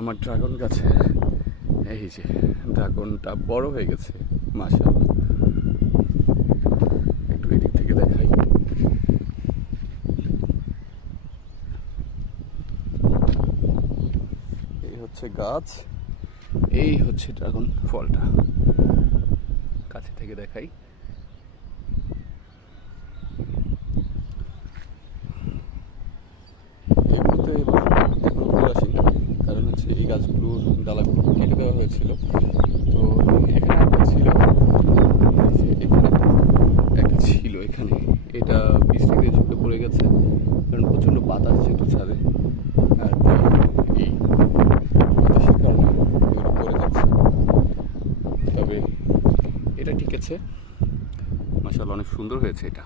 আমার ড্রাগন গাছে এই যে ড্রাগনটা বড় হয়ে গেছে মাশাআল্লাহ। একটু এদিক থেকে দেখাই। এই হচ্ছে গাছ, এই হচ্ছে ড্রাগন ফলটা, কাছে থেকে দেখাই। এই মুহূর্তে এবার এখনো ফুল আসেনি, কারণ হচ্ছে এই গাছগুলোর ডালাগুলো কেটে দেওয়া হয়েছিল। তো এখানে একটা ছিল, এখানে একটা ছিল, এখানে এটা বৃষ্টি দিয়ে ঝুঁকে পড়ে গেছে, কারণ প্রচণ্ড বাতাস যেহেতু ছাদে, আর এই বাতাসের কারণে এগুলো পড়ে যাচ্ছে। তবে এটা ঠিক আছে, মাশাআল্লাহ অনেক সুন্দর হয়েছে এটা।